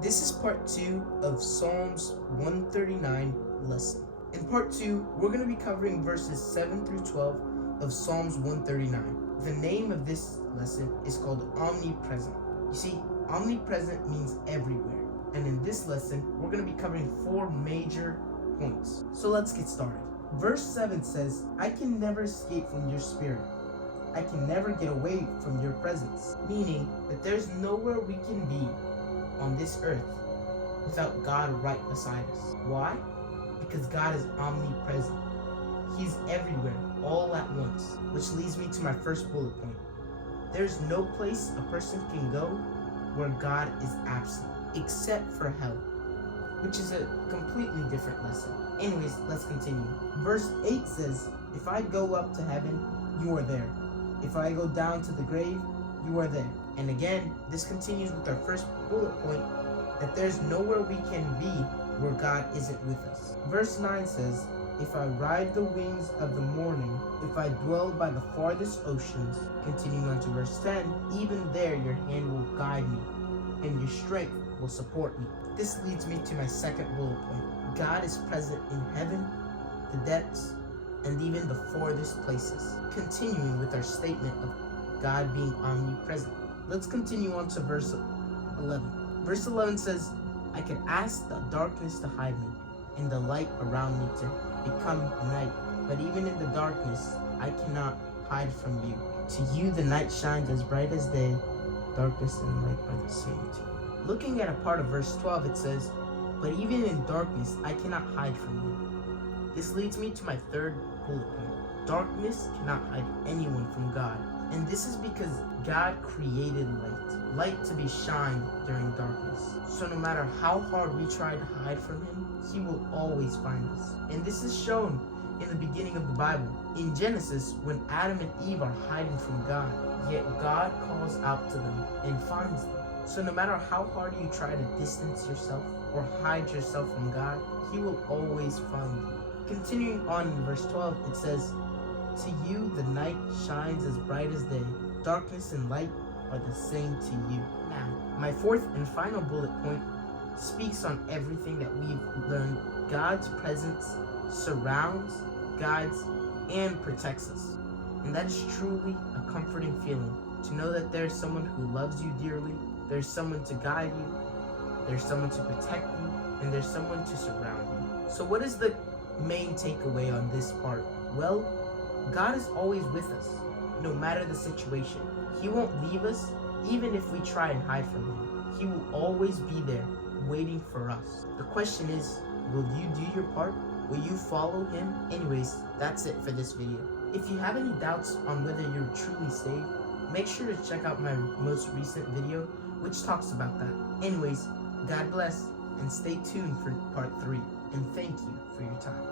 This is part 2 of Psalms 139 lesson. In part 2, we're going to be covering verses 7 through 12 of Psalms 139. The name of this lesson is called Omnipresent. You see, omnipresent means everywhere. And in this lesson, we're going to be covering 4 major points. So let's get started. Verse 7 says, I can never escape from your spirit. I can never get away from your presence. Meaning that there's nowhere we can be on this earth without God right beside us. Why? Because God is omnipresent. He's everywhere, all at once. Which leads me to my first bullet point. There's no place a person can go where God is absent, except for hell, which is a completely different lesson. Anyways, let's continue. Verse 8 says, if I go up to heaven, you are there. If I go down to the grave, you are there. And again, this continues with our first bullet point, that there's nowhere we can be where God isn't with us. Verse 9 says, if I ride the wings of the morning, if I dwell by the farthest oceans, continuing on to verse 10, even there your hand will guide me, and your strength will support me. This leads me to my second bullet point. God is present in heaven, the depths, and even the farthest places. Continuing with our statement of God being omnipresent. Let's continue on to verse 11. Verse 11 says, I can ask the darkness to hide me, and the light around me to become night. But even in the darkness, I cannot hide from you. To you the night shines as bright as day. Darkness and light are the same to you. Looking at a part of verse 12, it says, but even in darkness, I cannot hide from you. This leads me to my third bullet point. Darkness cannot hide anyone from God. And this is because God created light to be shined during darkness. So no matter how hard we try to hide from Him, He will always find us. And this is shown in the beginning of the Bible. In Genesis, when Adam and Eve are hiding from God, yet God calls out to them and finds them. So no matter how hard you try to distance yourself or hide yourself from God, He will always find you. Continuing on in verse 12, it says, to you the night shines as bright as day. Darkness and light are the same to you. Now, my fourth and final bullet point speaks on everything that we've learned. God's presence surrounds, guides, and protects us. And that is truly a comforting feeling, to know that there's someone who loves you dearly, there's someone to guide you, there's someone to protect you, and there's someone to surround you. So what is the main takeaway on this part? Well, God is always with us, no matter the situation. He won't leave us, even if we try and hide from Him. He will always be there, waiting for us. The question is, will you do your part? Will you follow Him? Anyways, that's it for this video. If you have any doubts on whether you're truly saved, make sure to check out my most recent video, which talks about that. Anyways, God bless, and stay tuned for part 3. And thank you for your time.